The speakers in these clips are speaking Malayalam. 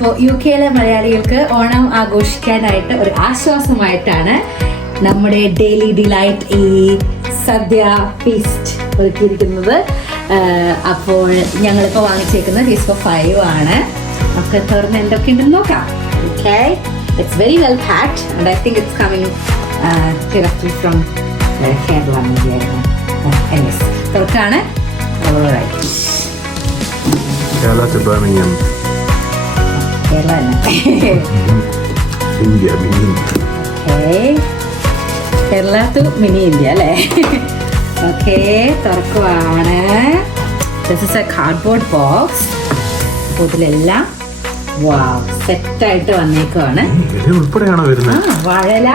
അപ്പോൾ UK-ലെ മലയാളികൾക്ക് ഓണം ആഘോഷിക്കാനായിട്ട് ഒരു ആശ്വാസമായിട്ടാണ് നമ്മുടെ ഡെയിലി ഡിലൈറ്റ് ഈ സദ്യ ഫീസ്റ്റ് ഒരുക്കിയിരിക്കുന്നത്. അപ്പോൾ ഞങ്ങളിപ്പോൾ വാങ്ങിച്ചേക്കുന്നത് പീസ് ഫോർ 5 ആണ്. നമുക്ക് തുറന്ന് എന്തൊക്കെയുണ്ടെന്ന് നോക്കാം. Okay, it's very well packed and I think it's coming directly from Kerala. Anyways, തുറക്കാണ്. Alright. Kerala to Birmingham. Kerala India, mini India. Okay. Kerala to mini India അല്ലേ? Okay, തുറക്കുവാണ്. This is a cardboard box. ഇതിലെല്ലാം സെറ്റായിട്ട് വന്നേക്കുവാണ്. ഉൾപ്പെടെയാണോ വരുന്നത്? വാഴയില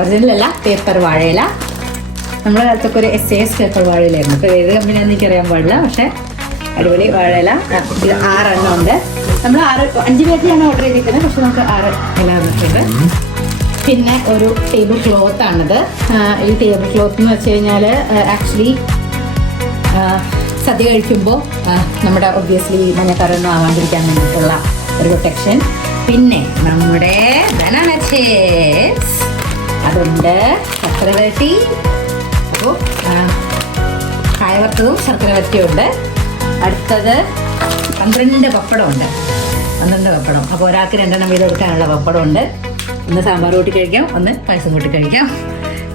ഒറിജിനൽ അല്ല, പേപ്പർ വാഴയില. നമ്മുടെ കാലത്തൊക്കെ ഒരു SAS പേപ്പർ വാഴയിലായിരുന്നു. ഇപ്പോൾ ഏത് കമ്പനിയാണെന്ന് എനിക്കറിയാൻ പാടില്ല, പക്ഷെ അടിപൊളി വാഴയില. ഇത് 6 എണ്ണം ഉണ്ട്. നമ്മൾ 5 പേർക്കാണ് ഓർഡർ ചെയ്തിരിക്കുന്നത്, പക്ഷെ നമുക്ക് 6 ഇല വന്നിട്ടുണ്ട്. പിന്നെ ഒരു ടേബിൾ ക്ലോത്ത് ആണിത്. ഈ ടേബിൾ ക്ലോത്ത് എന്ന് വെച്ച് കഴിഞ്ഞാൽ ആക്ച്വലി സദ്യ കഴിക്കുമ്പോൾ നമ്മുടെ ഒബ്വിയസ്ലി മഞ്ഞക്കറൊന്നും ആവാണ്ടിരിക്കാൻ വേണ്ടിയിട്ടുള്ള ഒരു പ്രൊട്ടക്ഷൻ. പിന്നെ നമ്മുടെ ബനാന ചിപ്സ് അതുണ്ട്, ശർക്കര വരട്ടി. അപ്പോൾ കായ വറുത്തതും ശർക്കര വരട്ടിയും ഉണ്ട്. അടുത്തത് 12 പപ്പടമുണ്ട്. 12 പപ്പടം. അപ്പോൾ ഒരാൾക്ക് 2 എണ്ണം വീതം എടുക്കാനുള്ള പപ്പടമുണ്ട്. ഒന്ന് സാമ്പാർ കൂട്ടി കഴിക്കാം, ഒന്ന് പായസം കൂട്ടി കഴിക്കാം.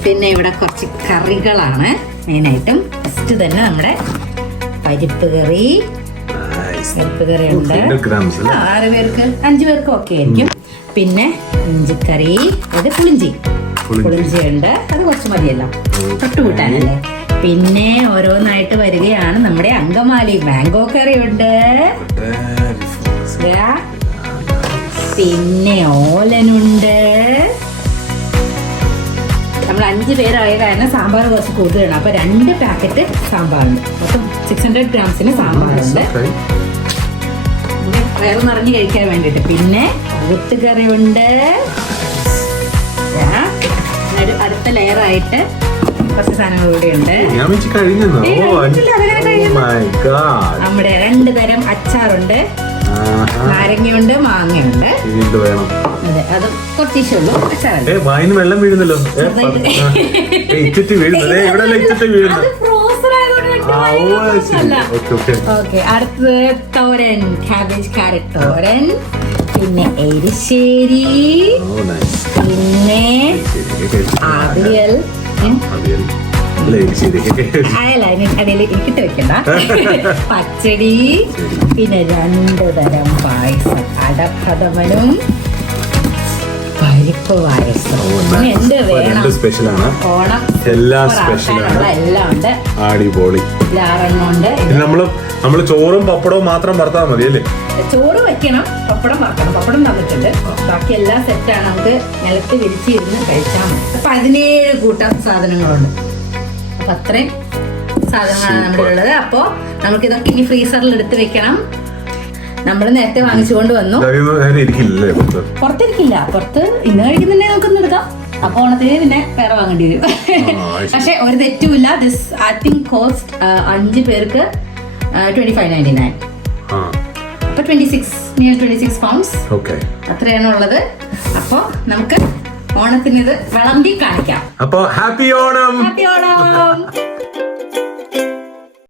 പിന്നെ ഇവിടെ കുറച്ച് കറികളാണ് മെയിനായിട്ടും. ഫസ്റ്റ് തന്നെ നമ്മുടെ പരിപ്പ് കറി. പരിപ്പ് കറി ഉണ്ട്. 6 പേർക്ക് 5 പേർക്കും ഒക്കെ ആയിരിക്കും. പിന്നെ ഇഞ്ചിക്കറി, ഇത് പുളിഞ്ചി ഉണ്ട്. അത് കുറച്ച് മതിയല്ലോ തൊട്ടുകൂട്ടാനല്ലേ. പിന്നെ ഓരോന്നായിട്ട് വരികയാണ്. നമ്മുടെ അങ്കമാലി മാംഗോ കറി ഉണ്ട്. പിന്നെ ഓലനുണ്ട്. നമ്മൾ 5 പേരായ കാരണം സാമ്പാർ കുറച്ച് കൂടുതലാണ്. അപ്പൊ 2 പാക്കറ്റ് സാമ്പാറുണ്ട്. മൊത്തം 600 ഗ്രാംസിന് സാമ്പാറുണ്ട്. വയറ് നിറഞ്ഞ് കഴിക്കാൻ വേണ്ടിട്ട്. പിന്നെ കൂട്ടുകറി ഉണ്ട്. അടുത്ത ലെയർ ആയിട്ട് കുറച്ച് സാധനങ്ങൾ കൂടെ ഉണ്ട്. നമ്മുടെ 2 തരം അച്ചാറുണ്ട്. നാരങ്ങയുണ്ട്, മാങ്ങയുണ്ട്. അതെ, അത് കുറച്ചേ ഉള്ളൂ. അച്ചാറുണ്ട്. വെള്ളം വീഴുന്നല്ലോ. ഓക്കെ, അടുത്തത് തോരൻ, ക്യാബേജ് കാരറ്റ് തോരൻ. പിന്നെ എരിശ്ശേരി. പിന്നെ അവിയൽ. അടയിൽ എനിക്കിട്ട് വെക്കണ്ട. പച്ചടി. പിന്നെ 2 തരം പായസം, അടപ്രഥമനും പരിപ്പ് പായസം. എന്ത് വേണം? ഓണം എല്ലാം ഉണ്ട്. അടിപൊളി. 6 എണ്ണം ഉണ്ട്. നമ്മള് ചോറും പപ്പടവും മാത്രം വറുത്താൽ മതി അല്ലേ? ചോറ് വെക്കണം, പപ്പടം വറക്കണം. പപ്പടം തന്നിട്ടുണ്ട്. ബാക്കി എല്ലാം സെറ്റാണ്. നമുക്ക് നിലത്ത് വിരിച്ചിരുന്ന് കഴിച്ചാൽ മതി. 17 കൂട്ടം സാധനങ്ങളുണ്ട്. അപ്പൊ അത്രയും സാധനങ്ങളാണ് നമ്മുടെ ഉള്ളത്. അപ്പോ നമുക്ക് ഇതൊക്കെ ഇനി ഫ്രീസറിൽ എടുത്ത് വെക്കണം. നമ്മൾ നേരത്തെ വാങ്ങിച്ചുകൊണ്ട് വന്നു. പുറത്തിരിക്കില്ല. പുറത്ത് ഇന്ന് കഴിക്കുന്നുണ്ടെ നമുക്കൊന്ന് എടുക്കാം. അപ്പൊ ഓണത്തിന് പിന്നെ വേറെ വാങ്ങേണ്ടി വരും. പക്ഷെ ഒരു തെറ്റുമില്ല. ദിസ് ഐ തിങ്ക് കോസ്റ്റ് 5 പേർക്ക് 25.99. അപ്പൊ 26 pounds അത്രയാണ് ഉള്ളത്. അപ്പൊ നമുക്ക് ഓണത്തിന് ഇത് വിളമ്പി കാണിക്കാം. അപ്പൊ ഹാപ്പി ഓണം. ഹാപ്പി ഓണം.